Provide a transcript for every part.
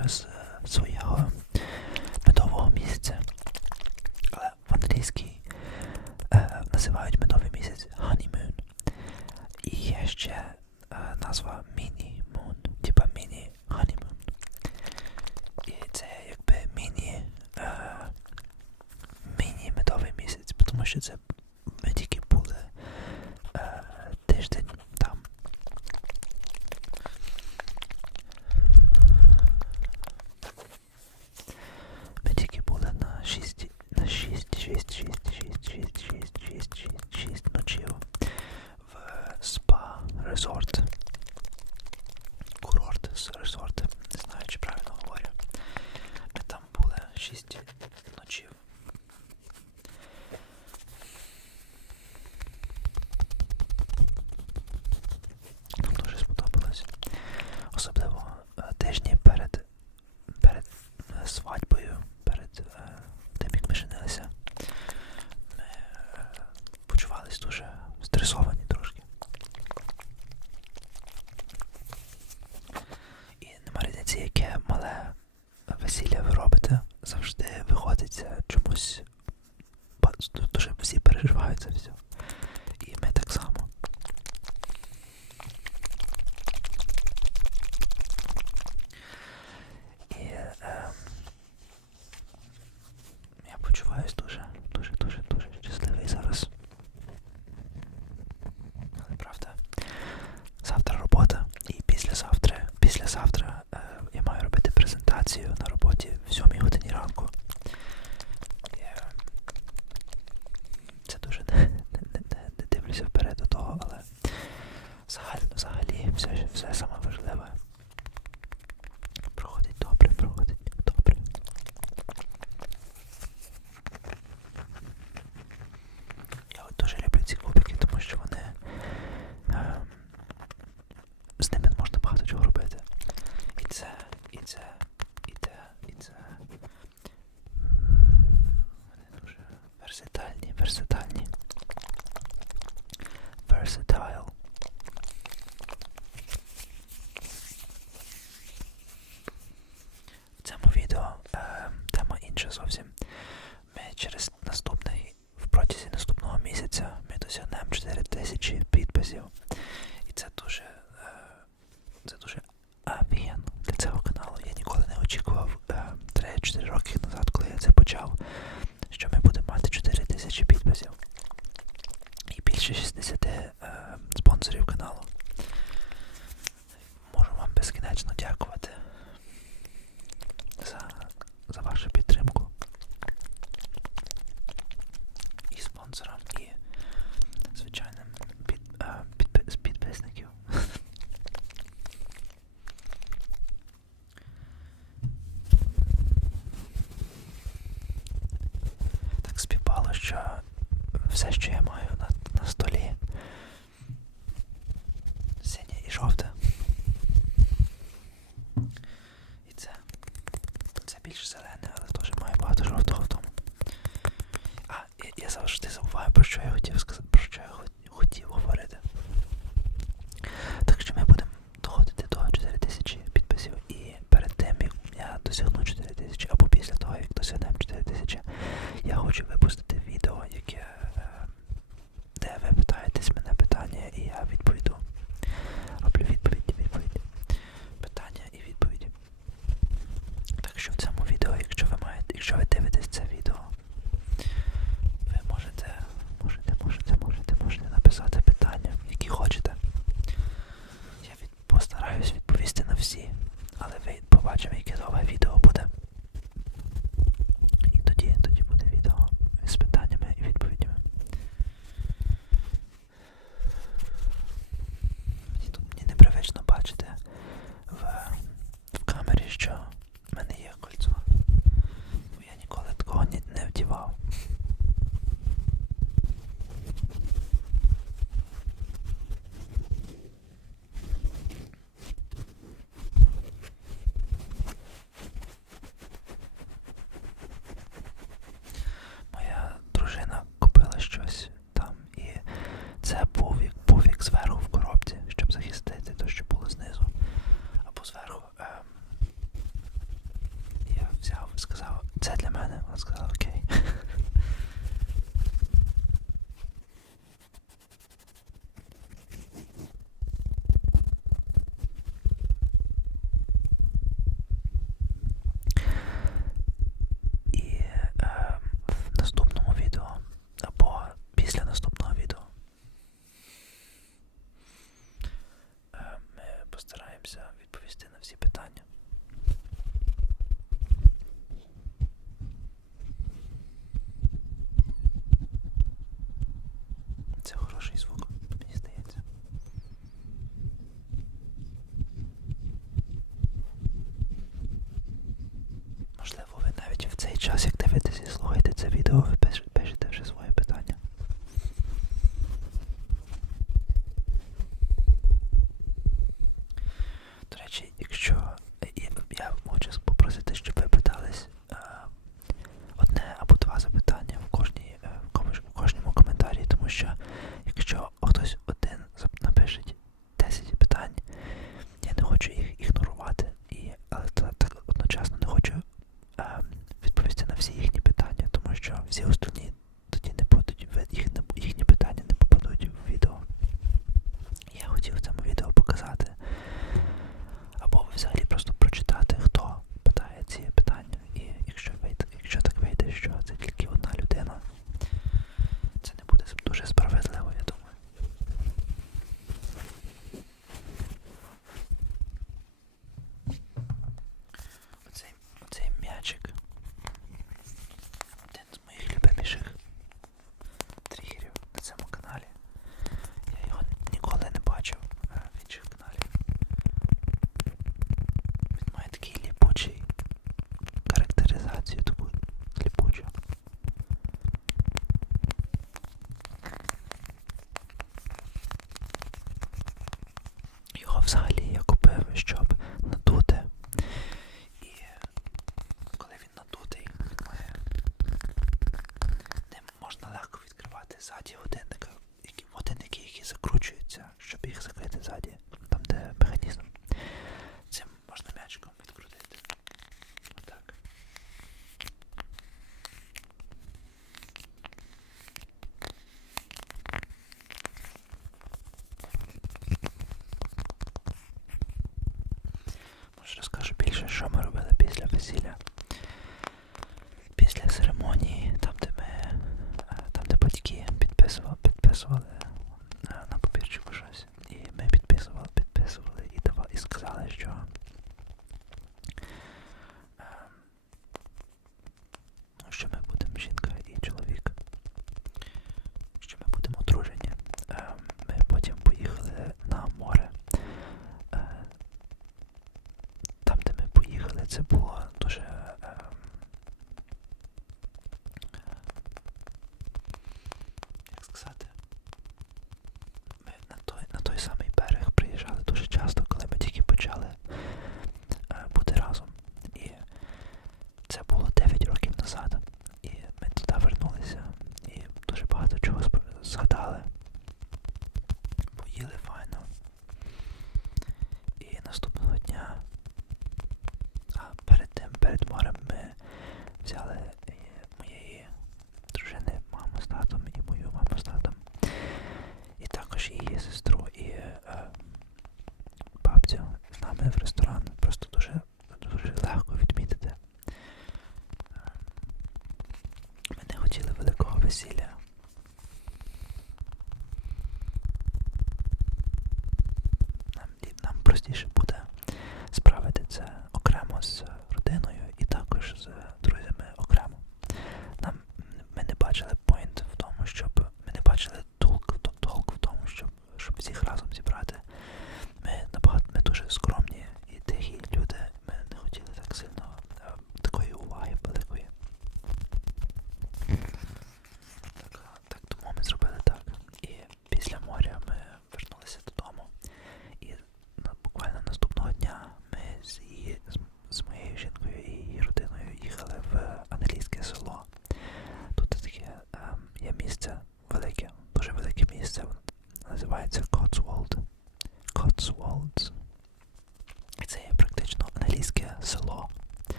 Grüße äh, zu Jahr. менше зовсім. Ми через наступний, в протязі наступного місяця ми досягнемо 4 тисячі підписів. І це дуже е, це дуже авіан для цього каналу. Я ніколи не очікував е, 3-4 роки назад, коли я це почав. спонсором і звичайним під, е, підпис, підписників. що я хотів сказати. хороший звук. Можливо, ви навіть в цей час, як дивитесь і слухаєте це відео, Все устроит. годинники, які закручуються, щоб їх закрити ззаді, там де механізм. Цим можна м'ячком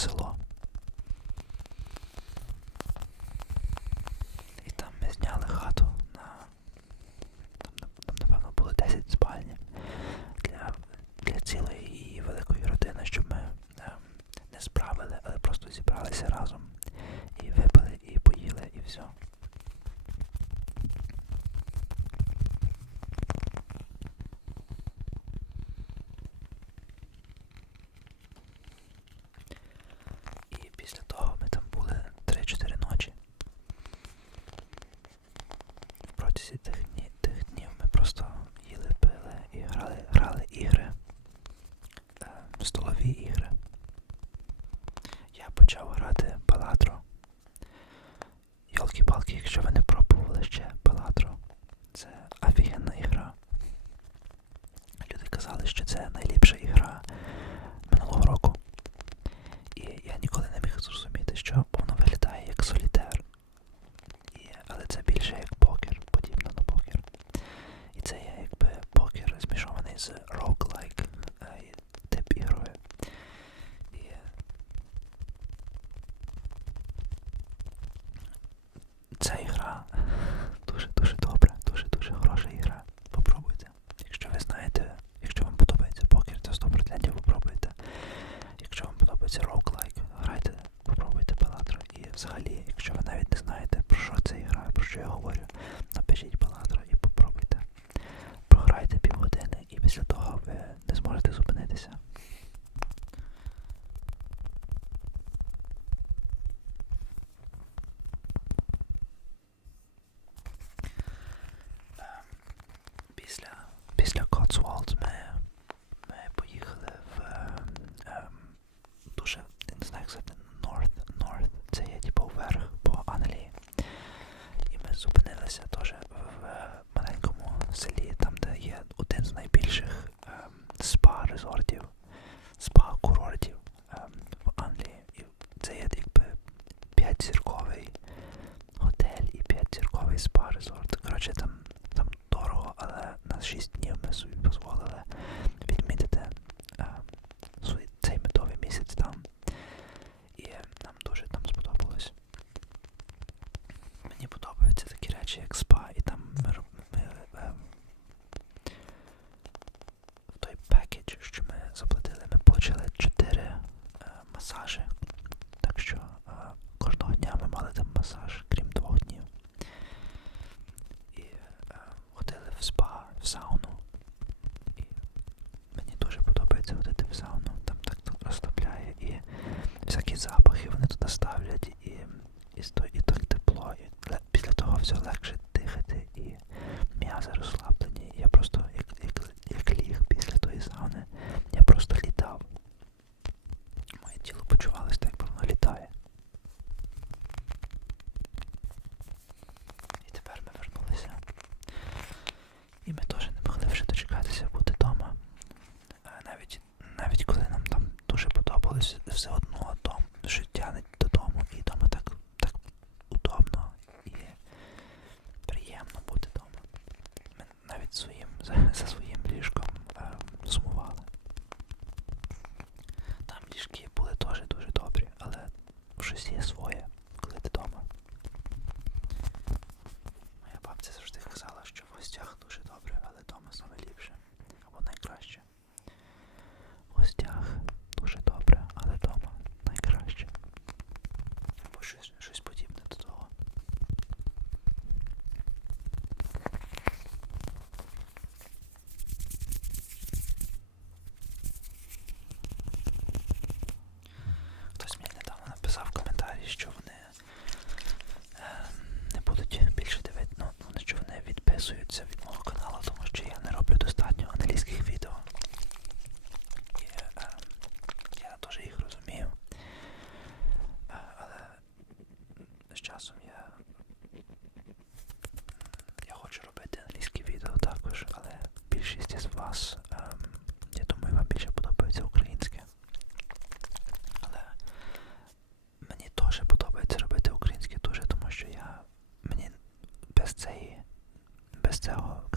село. протязі тих днів, тих днів ми просто їли, пили і грали, грали ігри, е, столові ігри. Я почав грати Палатро. Йолки-палки, якщо ви не пробували ще Палатро, це офігенна ігра. Люди казали, що це найліпша ігра минулого року. І я ніколи не міг зрозуміти, що воно виглядає як солітер. І, але це більше як resort щось є своє. myself.